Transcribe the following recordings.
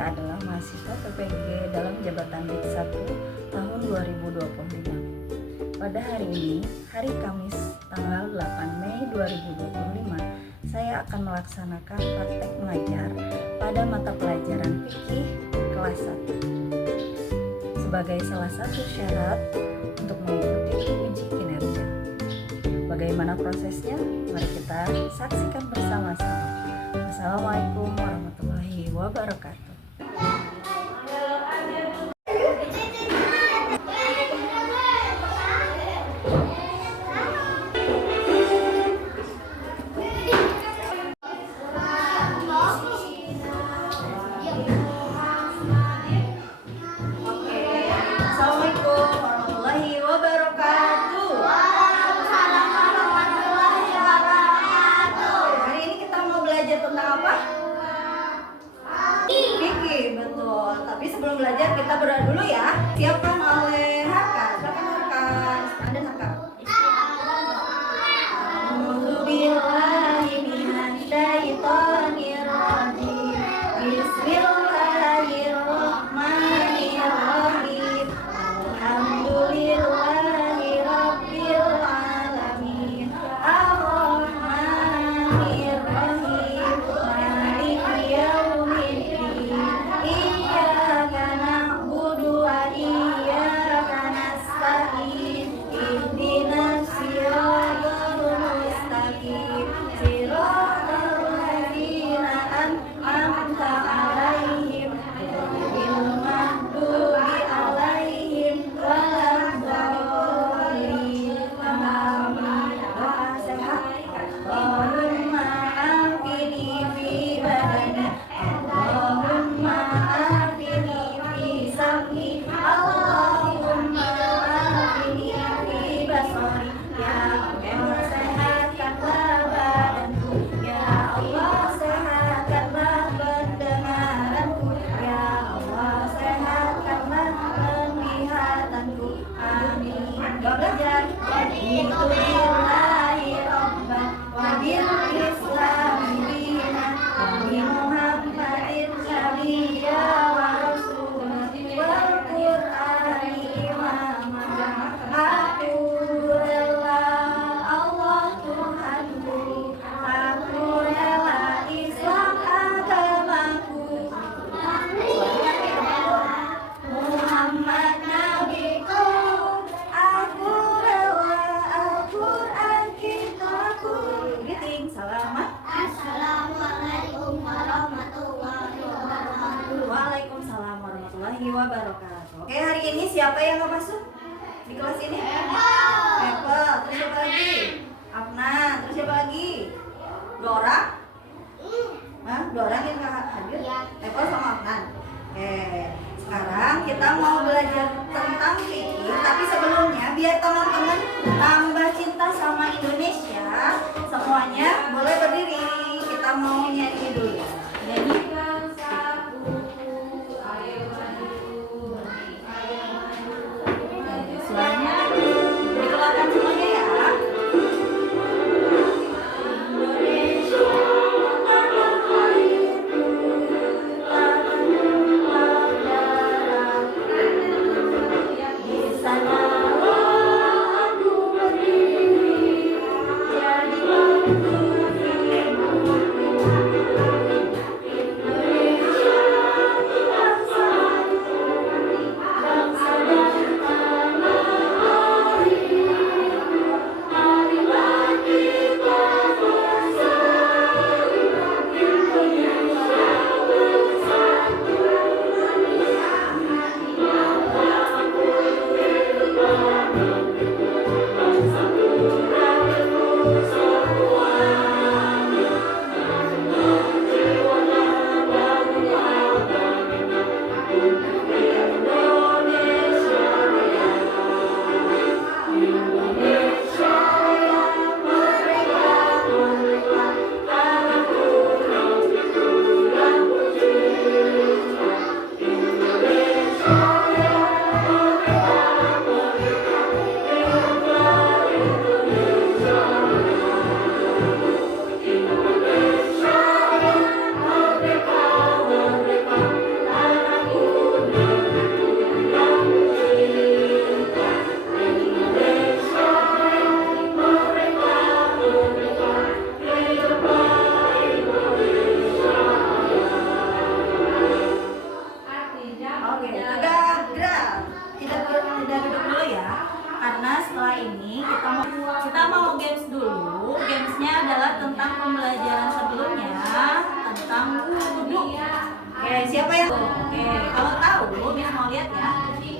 saya adalah mahasiswa PPG dalam jabatan Dik 1 tahun 2025. Pada hari ini, hari Kamis tanggal 8 Mei 2025, saya akan melaksanakan praktek mengajar pada mata pelajaran fikih kelas 1 sebagai salah satu syarat untuk mengikuti uji kinerja. Bagaimana prosesnya? Mari kita saksikan bersama-sama. Assalamualaikum warahmatullahi wabarakatuh. Assalamualaikum warahmatullahi wabarakatuh. Waalaikumsalam warahmatullahi wabarakatuh. Hari ini kita mau belajar tentang apa? Fikih, betul. Tapi sebelum belajar kita berdoa dulu ya. Siapkan oleh Haka. Silakan Haka. Ada Haka. A'udzubillahi minasyaitonir rajim. Bismillahirrahmanirrahim. Alhamdulillahi rabbil alamin. Ar-Rahmanir-Rahim. Maliki yaumiddin. Iyyaka na'budu wa iyyaka nasta'in. Ihdinas siratal mustaqim. Siratal ladzina an'amta 'alaihim ghairil maghdubi 'alaihim waladdallin. Amin. Doa sehat. Allahumma afini fi badani. Allahumma afini fi sam'i. Allahumma afini fi basari. Ya Allah, sehatkanlah badanku. Ya Allah, sehatkanlah pendengaranku. Ya Allah, sehatkanlah penglihatanku. Amin. Belajar. Alhamdulillahi rabban wa bil islami dinan wa bi Muhammadin nabiyya wa rasulan wal qur'ani imaman. Aku rela Allah Tuhanku, aku rela Islam agamaku, Muhammad nabiku, aku rela Al-Quran kitabku. Giting, selamat. Assalamualaikum warahmatullahi wabarakatuh. Waalaikumsalam warahmatullahi wabarakatuh. Oke, hari ini siapa yang mau masuk di kelas ini? Apple. Terus siapa lagi? Afnan. Terus siapa lagi? Dora? Hah? Dora yang nggak hadir? Iya. Apple sama Afnan. Oke. Sekarang kita mau belajar tentang fikih, tapi sebelumnya biar teman-teman tambah cinta sama Indonesia, semuanya boleh berdiri. Kita mau nyanyi dulu. Nyanyikan suaranya dikeluarkan semuanya ya. Indonesia tanah airku, tanah darah. Di sana aku berdiri, jadi bangku Oke, kalau tahu, Miss mau lihat ya.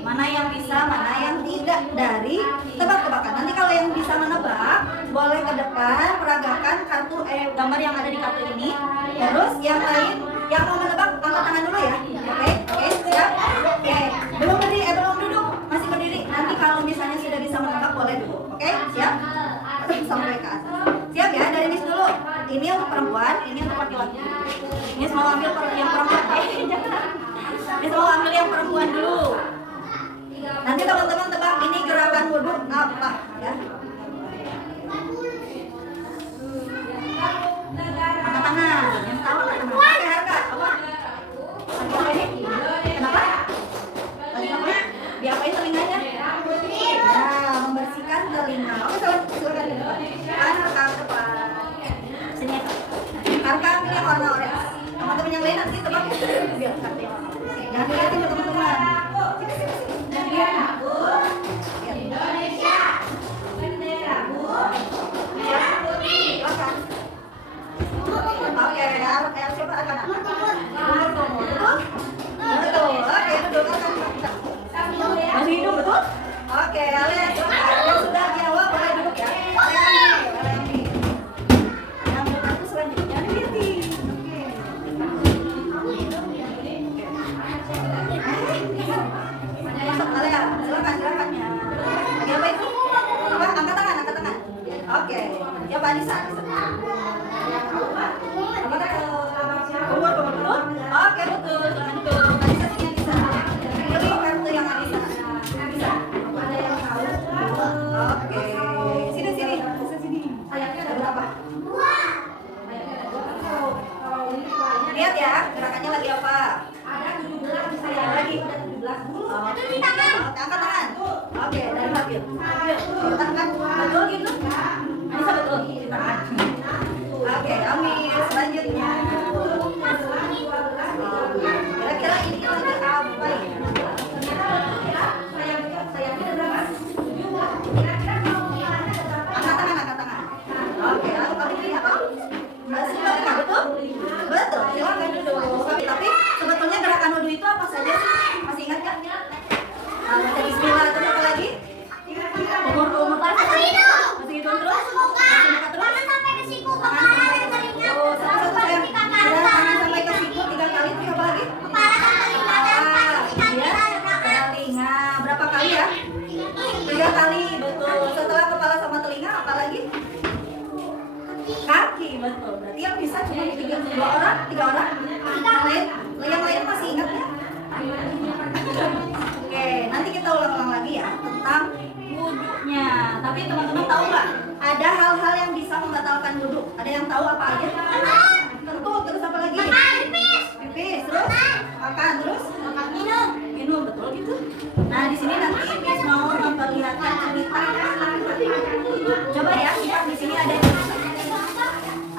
Mana yang bisa, mana yang tidak dari tebak-tebakan. Nanti kalau yang bisa menebak, boleh ke depan peragakan kartu gambar yang ada di kartu ini. Terus yang lain, yang mau menebak angkat tangan dulu ya. Oke, siap. Oke, belum duduk, masih berdiri. Nanti kalau misalnya sudah bisa menebak boleh duduk. Oke, siap. Sampai ke atas. Siap ya, dari Miss dulu. Ini untuk perempuan, ini untuk laki-laki. Miss mau ambil yang perempuan. Jangan. Miss mau ambil yang perempuan dulu. Nanti teman-teman tebak ini gerakan wudhu apa ya? Angkat tangan. Yang tahu angkat tangan. Oke, Harka. Apa? Apa ini? Kenapa? Kenapa? Diapain telinganya? Nah, membersihkan telinga. Oke, silakan di depan. Harka ke depan. Sini ya. Harka ambil yang warna oranye. Teman-teman yang lain nanti tebak. Biar Harka. Jangan dilihatin ya teman-teman. Indonesia. Bendera Bu. Silakan. Oke, siapa akan? Betul. Oke, duduk akan. Masih hidup betul? Oke, kalian yang sudah jawab boleh duduk ya. Yang berkartu selanjutnya Niti. Masuk kalian, silakan ya. Lagi apa itu? Apa? Angkat tangan. Oke, ya Pak Anissa. Apa tadi? Kumur betul? Oke, betul. Silakan duduk. Anissa sini Anissa. Pilih kartu yang Anissa. Bisa? Ada yang tahu? Oke. Sini. Ada berapa? Lihat ya, gerakannya lagi apa? Ada 17 bisa ya lagi. Udah 17 dulu. Angkat tangan. Oke, dari Habil. Tangan. Betul gitu? Anissa betul. Tangan. Oke, Amir selanjutnya. Kira-kira ini lagi apa ya? Angkat tangan. Oke, lalu kami pilih apa? Silakan, betul? Betul, silakan duduk. Tapi sebetulnya gerakan wudhu itu apa saja sih? Masih ingat kan? Baca bismillah, terus apa lagi? Umur lagi? Masih hitung terus? Jangan sampai ke siku, kepala dan telinga. Jangan sampai ke siku 3 kali, terus apa lagi? Kepala dan telinga dan Telinga, berapa kali ya? 3 kali, betul. Setelah kepala sama telinga, apa lagi? Kaki, betul. Berarti yang bisa cuma 3 orang? Yang lain masih ingat ya? Oke, nanti kita ulang-ulang lagi ya tentang wudhunya. Tapi teman-teman tahu nggak? Ada hal-hal yang bisa membatalkan wudhu. Ada yang tahu apa aja? Kentut, terus apa lagi? Pipis, terus makan, terus minum, betul gitu. Nah di sini nanti Miss mau memperlihatkan cerita. Coba ya, lihat di sini ada.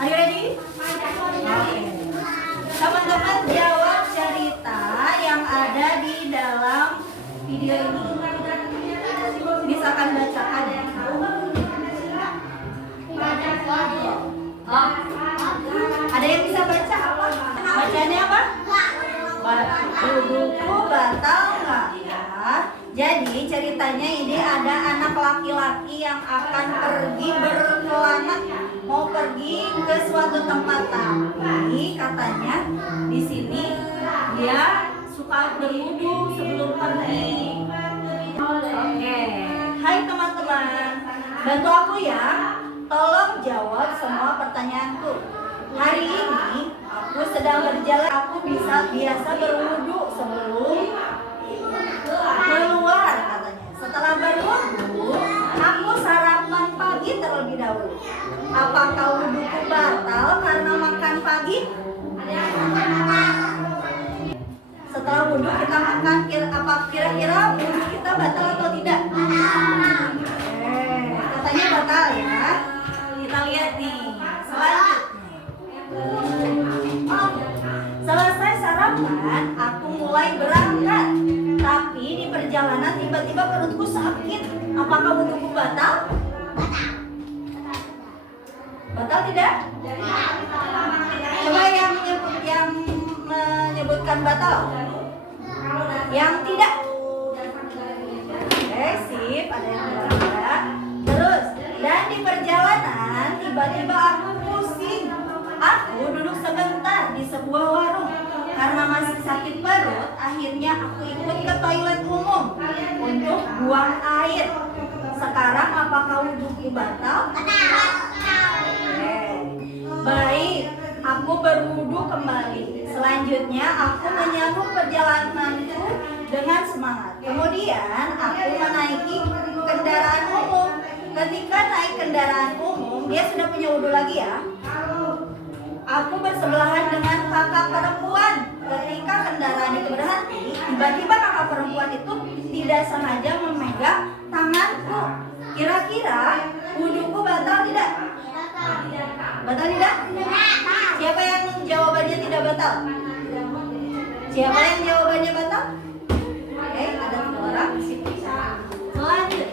Are you ready? Oke. Teman-teman jawab cerita yang ada di dalam video ini. Bisa akan bacakan ya. Ada yang bisa baca apa? Bacanya apa? Wudhuku batal nggak ya? Jadi ceritanya ini ada anak laki-laki yang akan pergi berkelana, mau pergi ke suatu tempat, tapi katanya di sini dia suka berwudhu sebelum pergi. Oke, hai teman-teman, bantu aku ya, tolong jawab semua pertanyaanku. Hari ini aku sedang berjalan, aku biasa berwudhu sebelum keluar katanya. Setelah berwudhu, aku sarapan pagi terlebih dahulu. Apakah wudhuku batal karena makan pagi? Setelah wudhu kita makan, apa kira-kira wudhu kita batal atau tidak? Katanya batal ya. Kita lihat nih. Selanjutnya. Selesai sarapan, aku mulai berangkat. Tapi di perjalanan tiba-tiba perutku sakit. Apakah wudhuku batal? Batal tidak? Coba yang menyebutkan batal. tiba-tiba aku pusing. Aku duduk sebentar di sebuah warung. Karena masih sakit perut, akhirnya aku ikut ke toilet umum untuk buang air. Sekarang apakah wudhuku batal? Baik, aku berwudu kembali. Selanjutnya aku menyambung perjalananku dengan semangat. Kemudian aku menaiki kendaraan umum. Ketika naik kendaraan umum, dia sudah punya wudu lagi ya. Aku bersebelahan dengan kakak perempuan. Ketika kendaraan itu berhenti, tiba-tiba kakak perempuan itu tidak sengaja memegang tanganku. Kira-kira wuduku batal tidak? Batal tidak? Siapa yang jawabannya tidak batal? Siapa yang jawabannya batal? Oke, ada 3 orang. Selanjutnya,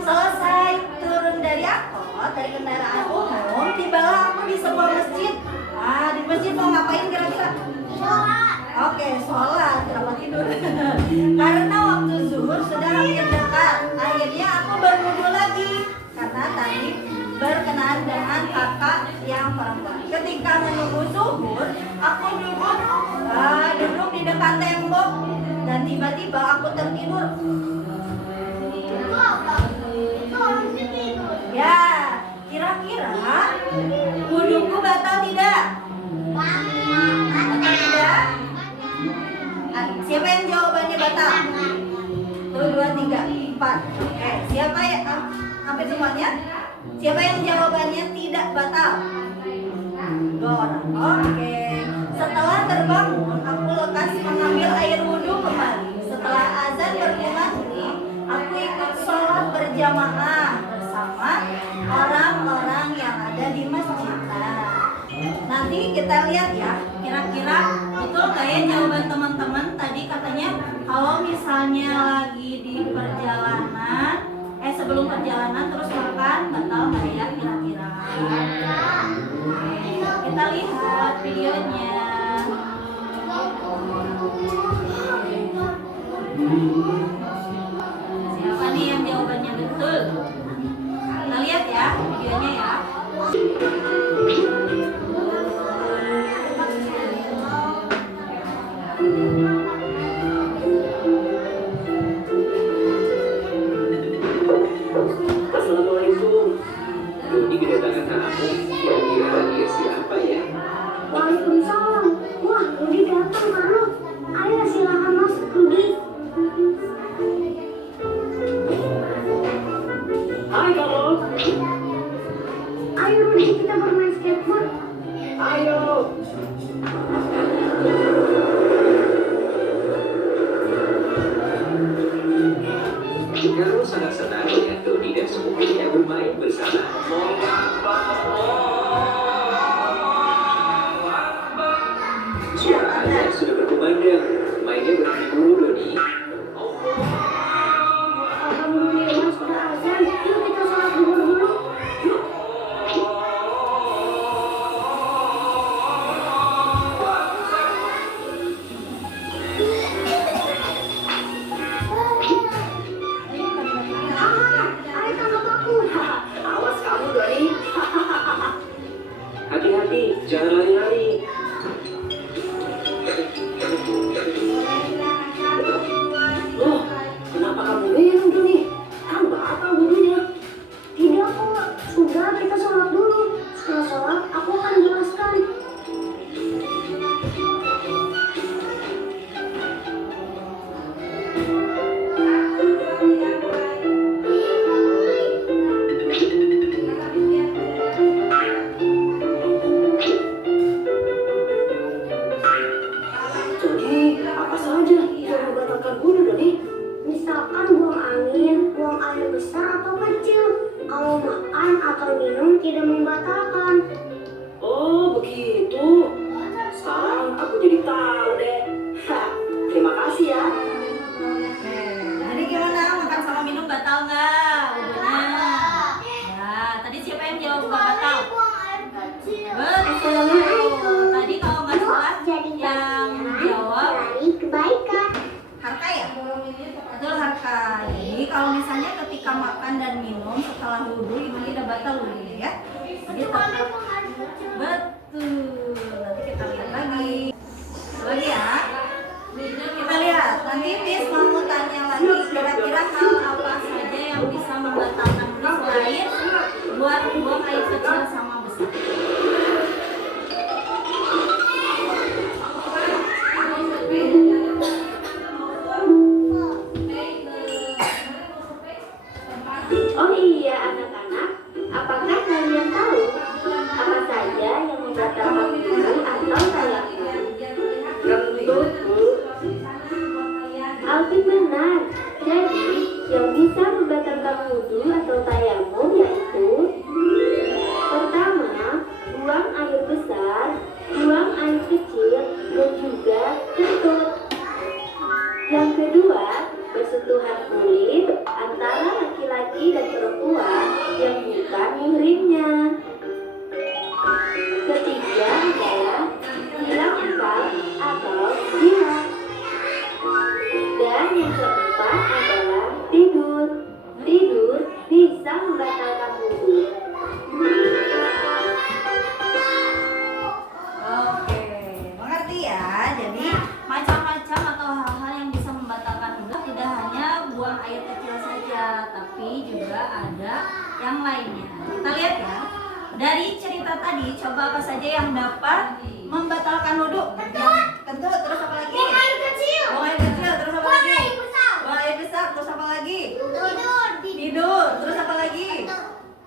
selesai turun dari angkot, dari kendaraan umum, tibalah aku di sebuah masjid. Di masjid mau ngapain kira-kira? Oke, sholat, kenapa tidur? Karena waktu zuhur sudah hampir dekat. Akhirnya aku berwudu lagi karena tadi berkenaan dengan kakak yang perempuan. Ketika menunggu zuhur, aku duduk di dekat tembok dan tiba-tiba aku tertidur. Ya, kira-kira wuduku batal tidak? Batal tidak? Siapa yang jawabannya batal? Tuh, 2, 3, 4. Oke, siapa yang hampir semuanya? Siapa yang jawabannya tidak batal? 2 orang. Oke. Setelah terbangun, aku lekas mengambil air wudhu kembali. Setelah azan berkumandang, aku ikut sholat berjamaah bersama orang-orang yang ada di masjid. Nanti kita lihat ya, kira-kira betul nggak ya jawaban teman-teman? Tadi katanya kalau misalnya lagi di perjalanan, sebelum perjalanan terus makan, batal nggak ya kira-kira? Oke, kita lihat videonya. Siapa nih yang jawabannya betul? Kita lihat ya videonya ya. Assalamualaikum. Doni kedatangan tamu. Kira-kira dia siapa ya? Waalaikumsalam. Wah, Rudi datang, Manu. Ayo silakan masuk, Rudi. Hai kamu. Ayo Rudi, kita bermain skateboard. Ayo. Kamu sangat senang melihat Doni dan sepupunya bermain bersama. Suara azan sudah berkumandang. Mainnya berhenti dulu, Doni. Alhamdulillah sudah azan. Yuk kita sholat zuhur dulu. Ayo tangkap aku. Awas kamu, Doni. Hati-hati, jangan lari-lari. Loh, kenapa kamu minum, Doni? Kan batal wudunya. Tidak kok. Sudah kita sholat dulu. Setelah sholat aku akan jelaskan. Jadi, apa saja yang membatalkan wudu, Doni? Misalkan buang angin, buang air besar atau kecil. Kalau makan atau minum tidak membatalkan. Oh, begitu. Sekarang aku jadi tahu deh. Terima kasih ya. Jadi gimana, makan sama minum batal nggak wudunya? Ya, tadi siapa yang jawab nggak batal? Buang air kecil. Betul. Tadi kalau nggak salah yang jawab Dari kebaikan. Harka ya? Betul, Harka. Jadi kalau misalnya ketika makan dan minum setelah wudhu itu tidak batal wudhunya ya. Jadi tetap betul. Nanti kita lihat lagi. Lagi ya. Kita lihat. Nanti Miss mau tanya lagi kira-kira hal apa saja yang bisa membatalkan wudhu selain buang air kecil sama besar. Oh iya anak-anak, apakah kalian tahu apa saja yang membatalkan wudhu atau tayamum? Tentu, Bu. Alvin benar. Jadi, yang bisa membatalkan wudhu atau tayamum yaitu pertama, buang air besar, buang air kecil, dan juga kentut. Yang kedua, bersentuhan kulit antara laki-laki dan perempuan yang bukan muhrimnya. Ketiga adalah hilang akal atau gila. Dan yang keempat adalah tidur. Tidur bisa membatalkan wudhu. Oke, mengerti ya. Jadi macam-macam atau hal-hal yang bisa membatalkan wudhu tidak hanya buang air kecil saja, tapi juga ada yang lainnya. Kita lihat ya. Dari cerita tadi, coba apa saja yang dapat membatalkan wudhu? Yang kentut, terus apa lagi? Buang air kecil. Buang air kecil, terus apa Buang lagi? air besar. Buang air besar, terus apa lagi? Tidur. Tidur, terus apa lagi?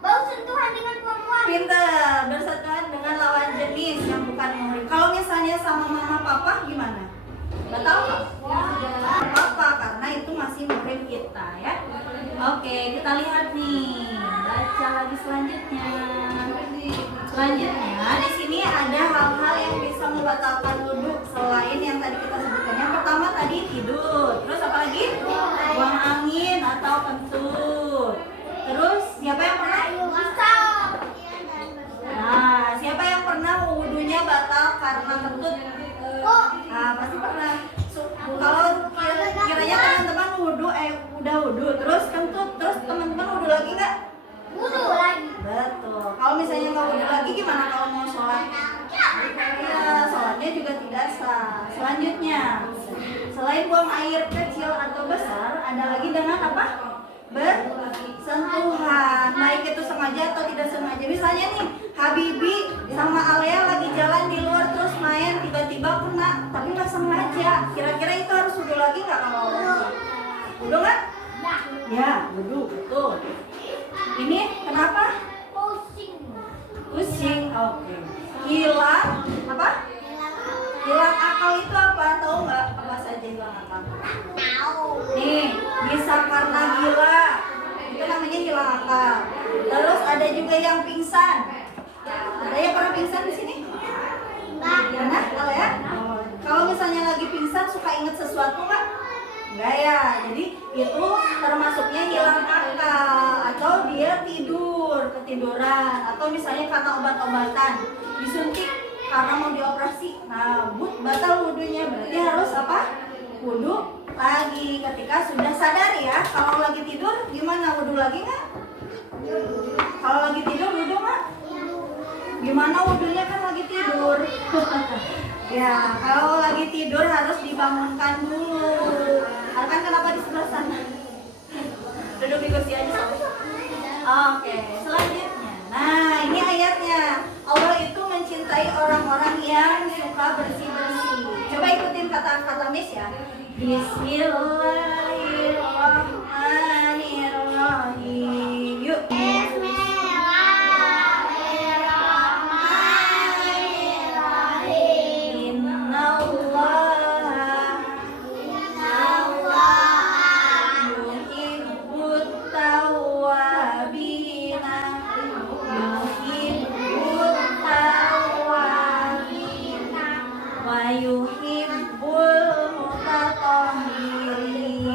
Bau sentuhan dengan perempuan. Pintar, bersentuhan dengan lawan jenis yang bukan muhrim. Kalau misalnya sama mama papa gimana? Batal nggak? Papa, karena itu masih muhrim kita ya. Oke, kita lihat nih. Baca lagi selanjutnya. Selanjutnya di sini ada hal-hal yang bisa membatalkan wudhu selain yang tadi kita sebutkan. Yang pertama tadi tidur, terus apa lagi? Buang angin atau kentut. Terus siapa yang pernah? Nah, siapa yang pernah wudhunya batal karena kentut? Nah, pasti pernah. Kalau kiranya teman-teman udah wudhu, terus kentut, terus teman-teman wudhu lagi nggak? Wudhu lagi. Betul. Kalau misalnya nggak wudhu lagi gimana kalau mau sholat? Ya, sholatnya juga tidak sah. Selanjutnya, selain buang air kecil atau besar, ada lagi dengan apa? Bersentuhan, baik itu sengaja atau tidak sengaja. Misalnya nih, Habibi sama Alea lagi jalan di luar terus main, tiba-tiba kena, tapi nggak sengaja. Kira-kira itu harus wudhu lagi nggak kalau wudhu nggak? Ya, wudhu, betul. Ini kenapa? Pusing, oke. Hilang apa? Hilang akal itu apa? Tahu nggak apa saja hilang akal? Nih, bisa karena gila, itu namanya hilang akal. Terus ada juga yang pingsan. Ada yang pernah pingsan di sini? Pernah? Kalau ya? Kalau misalnya lagi pingsan suka inget sesuatu nggak? Enggak ya. Jadi itu termasuknya hilang akal atau dia tidur, ketiduran, atau misalnya karena obat-obatan disuntik karena mau dioperasi. Nah, batal wudhunya, berarti harus apa? Wudhu lagi ketika sudah sadar ya. Kalau lagi tidur gimana, wudhu lagi nggak? Kalau lagi tidur wudhu nggak? Gimana wudhunya, kan lagi tidur. Ya, kalau lagi tidur harus dibangunkan dulu. Kan kenapa di sebelah sana? Duduk di kursi aja sampai. Oke, selanjutnya. Nah, ini ayatnya. Allah itu mencintai orang-orang yang suka bersih-bersih. Coba ikutin kata-kata Miss ya. Bismillahirrahmanirrahim. Yuk. Yuhibbul mutatahhirin.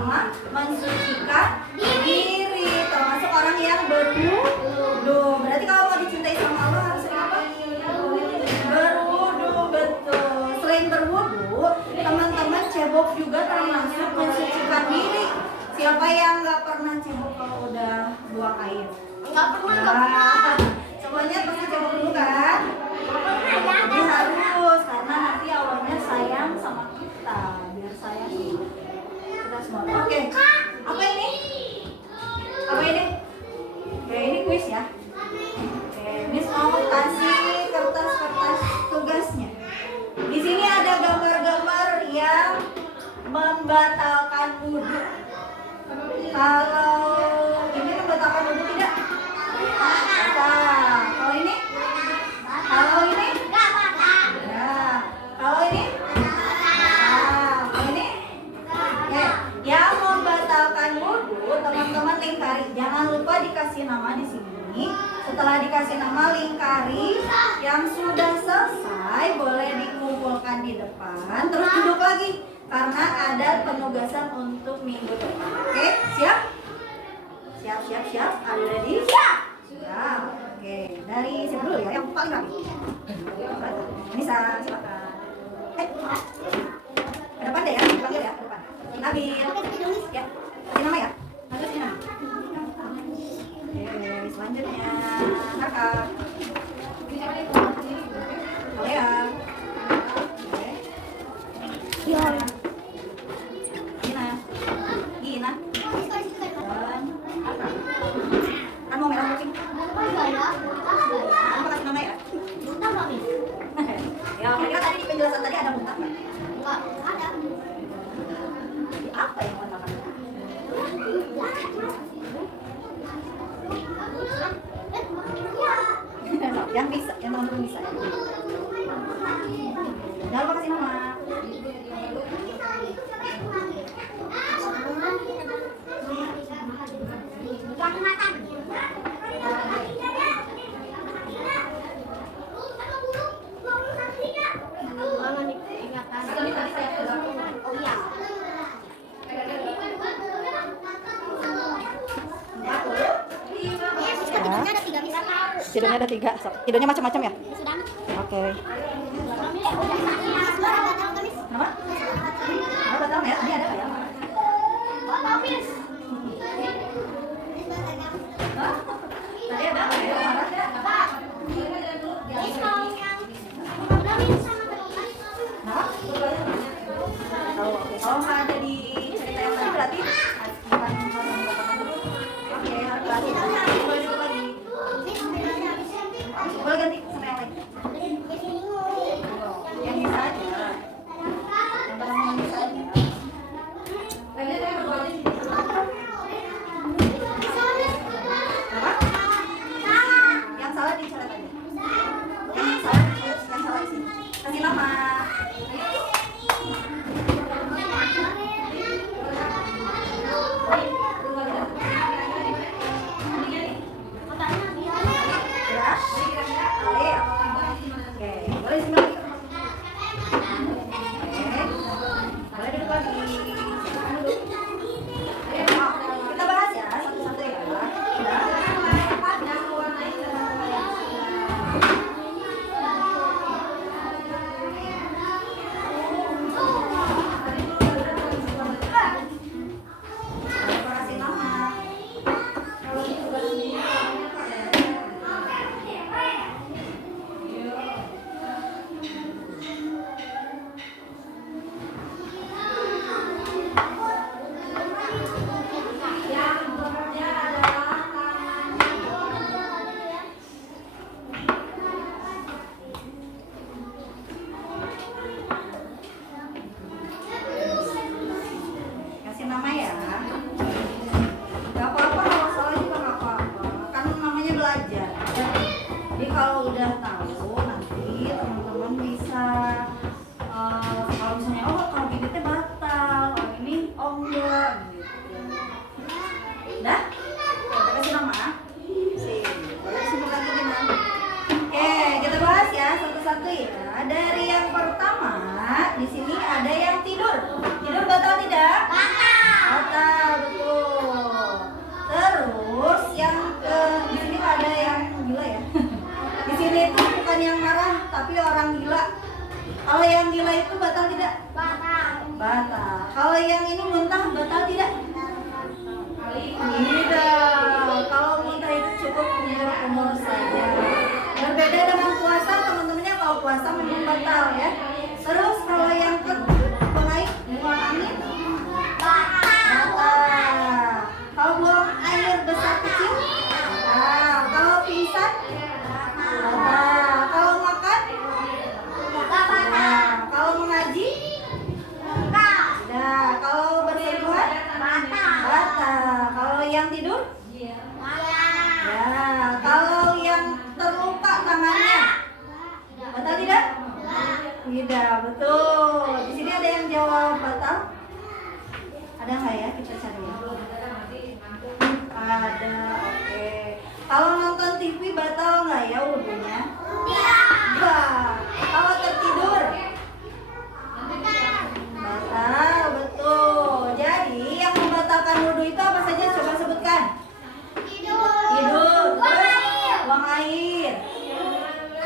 sama mensucikan diri, termasuk orang yang berwudu. Berarti kalau mau dicintai sama Allah harus apa? Berwudu, betul. Selain berwudu, teman-teman cebok juga termasuk mensucikan diri. Siapa yang nggak pernah cebok kalau udah buang air? Nggak pernah. Semuanya pasti cebok dulu kan? Jadi harus, karena nanti awalnya sayang sama kita, biar sayang sama kita semua. Oke, apa ini? Apa ini? Oke, ini kuis ya. Oke, Miss mau kasih kertas-kertas tugasnya. Di sini ada gambar-gambar yang membatalkan wudhu. Kalau ini membatalkan wudhu tidak? Batal. Kalau ini? Kalau ini? Nggak batal. Nah, kalau ini? Nah, kalau ini? Ya, yang membatalkan wudhu, teman-teman lingkari. Jangan lupa dikasih nama di sini. Setelah dikasih nama, lingkari. Yang sudah selesai boleh dikumpulkan di depan. Terus duduk lagi, karena ada penugasan untuk minggu depan. Oke, siap? Siap. Are you ready? Siap. Oke, dari siapa dulu ya? Yang paling rapi. Nisa, silakan. Ke depan deh ya, dipanggil ya, ke depan. Nabil. Ya, kasih nama ya. Kasih nama. Oke, selanjutnya Raka. Olea. Oke. Gina. Dan Raka. Kan mau merah kucing. Kamu kasih nama ya. Ya, kira-kira tadi di penjelasan tadi ada muntah nggak? Apa yang muntah? Yang bisa, yang teman-teman bisa. Jangan lupa kasih nama. Tidurnya ada 3. Tidurnya macam-macam ya? Oke. Kenapa? Batal ya? Ini ada nggak ya? Hah? Tadi ada nggak ya? Kalau nggak ada di cerita yang tadi berarti oke, berarti boleh duduk lagi. Boleh ganti sama yang lain. Yang bisa aja. Yang barang bisa aja. Apa? Yang salah dicoret aja. Yang salah di sini. Kasih nama. yang di sini ada yang gila ya. Di sini itu bukan yang marah, tapi orang gila. Kalau yang gila itu batal tidak? Batal. Kalau yang ini muntah batal tidak? Tidak. Kalau muntah itu cukup umur saja. Berbeda dengan puasa, teman-temannya kalau puasa memang batal ya. Terus kalau yang buang angin batal. Kalau buang air besar kecil, kalau pingsan, batal. Kalau makan, kalau mengaji, kalau bersentuhan, batal. Kalau yang tidur, kalau yang terluka tangannya, batal tidak? Tidak, betul. Di sini ada yang jawab batal? Ada nggak ya? Kita cari. Ada, oke. Kalau nonton TV batal nggak ya wudhunya? Tidak. Kalau tertidur? Batal, betul. Jadi yang membatalkan wudhu itu apa saja? Coba sebutkan. Tidur, terus buang air.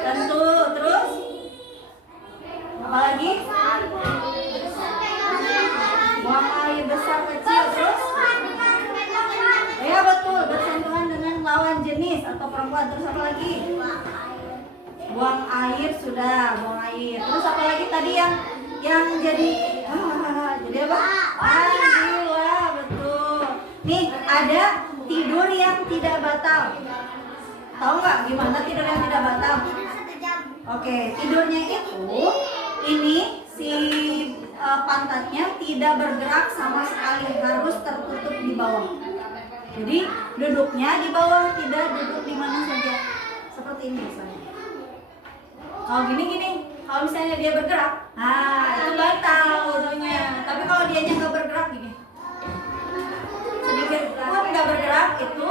Tentu, terus apa lagi? Buang air besar kecil, terus ya betul, bersentuhan dengan lawan jenis atau perempuan. Terus apa lagi? Buang air sudah, buang air. Terus apa lagi tadi yang jadi apa? Gila, betul. Nih ada tidur yang tidak batal. Tahu nggak gimana tidur yang tidak batal? Oke, tidurnya itu ini si pantatnya tidak bergerak sama sekali, harus tertutup di bawah. Jadi duduknya di bawah, tidak duduk di mana saja. Seperti ini misalnya. Kalau gini, kalau misalnya dia bergerak, itu batal wudhunya. Tapi kalau dianya nggak bergerak gini, sedikit pun nggak bergerak, itu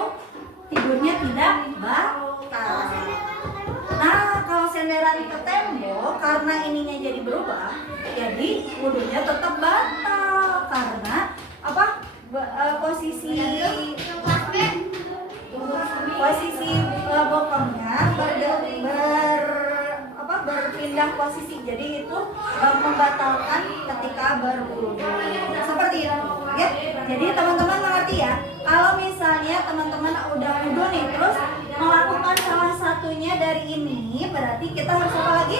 tidurnya tidak batal. Nah, kalau senderan ke tembok karena ininya jadi berubah, jadi wudhunya tetap batal karena apa? Posisi bokongnya berpindah posisi, jadi itu membatalkan ketika berwudhu. Seperti itu, ya. Jadi teman-teman mengerti ya. Kalau misalnya teman-teman udah wudhu nih, terus melakukan salah satunya dari ini, berarti kita harus apa lagi?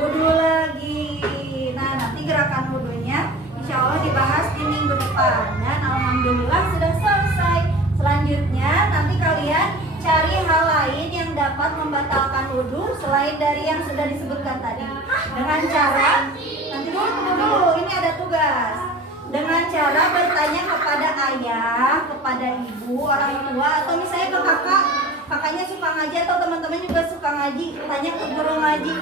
Wudhu lagi. Nah, nanti gerakan wudhunya insya Allah dibahas di minggu depan. Dan alhamdulillah sudah selesai. Selanjutnya nanti kalian cari hal lain yang dapat membatalkan wudhu selain dari yang sudah disebutkan tadi. Dengan cara, nanti tunggu dulu, ini ada tugas. Dengan cara bertanya kepada ayah, kepada ibu, orang tua, atau misalnya ke kakaknya suka ngaji atau teman-teman juga suka ngaji, tanya ke guru ngaji.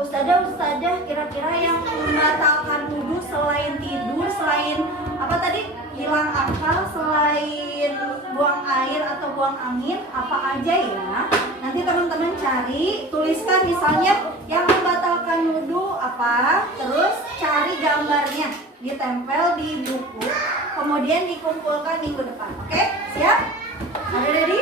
Ustazah, kira-kira yang membatalkan wudhu selain tidur, selain apa tadi? Hilang akal, selain buang air atau buang angin, apa aja ya? Nanti teman-teman cari, tuliskan misalnya yang membatalkan wudhu apa, terus cari gambarnya, ditempel di buku, kemudian dikumpulkan minggu depan. Oke? Siap? Ada ready?